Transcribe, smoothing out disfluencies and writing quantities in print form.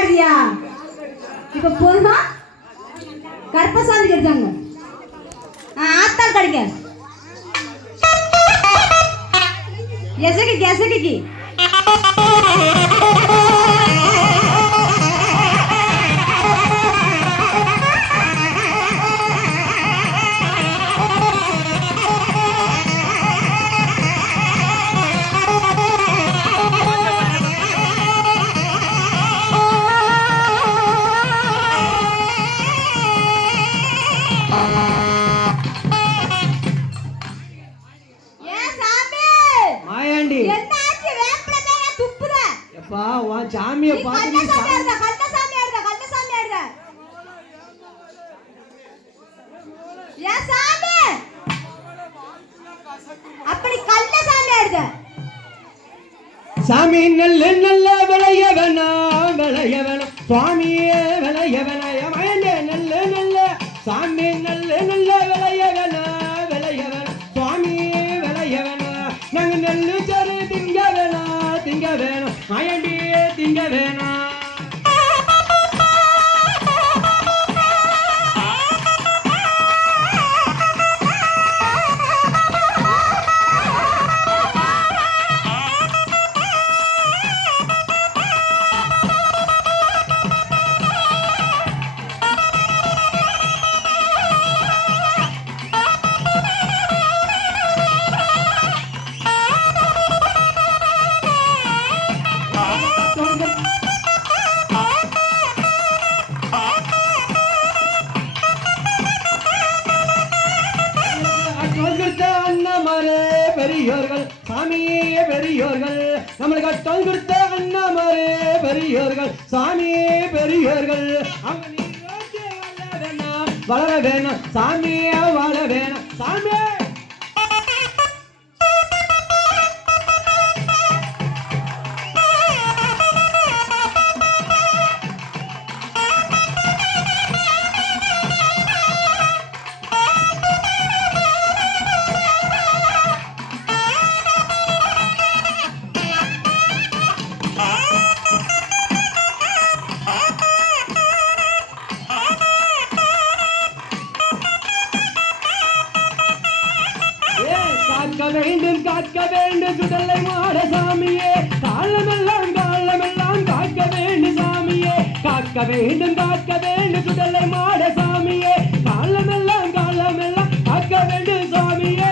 ஆடுறியா? இப்ப போதுமா? கருப்பசாமி கிடைச்சாங்க. ஆத்தாள் கிடைக்க எசகிக்கு எசகிக்கு சாமியை பார்த்து சாமி நல்ல நல்ல விளைய வேணாம் விளைய வேணாம் சுவாமியே விளைய வேணாம் நல்ல நல்ல சாமி நல்ல நல்ல விளைய வேணாம் விளைய வேணாம் சுவாமியே விளைய வேணாம் நாங்க நல்ல சரி திங்க வேணாம் மயண்டியே திங்க வேணாம் பெரியோர்கள் சாமியே பெரியோர்கள் நம்மளுக்கு கட்டல் கொடுத்த அண்ணாமரே பெரியோர்கள் சாமியே பெரியோர்கள் அவங்க வளர வேணும் சாமியே வாழ வேணும் சாமி காக்க வேண்டும் சுடலை மாட சாமியே காலமெல்லாம் காக்க வேண்டும் சாமியே காக்க வேண்டும் சுடலை மாட சாமியே காலமெல்லாம் காக்க வேண்டும் சாமியே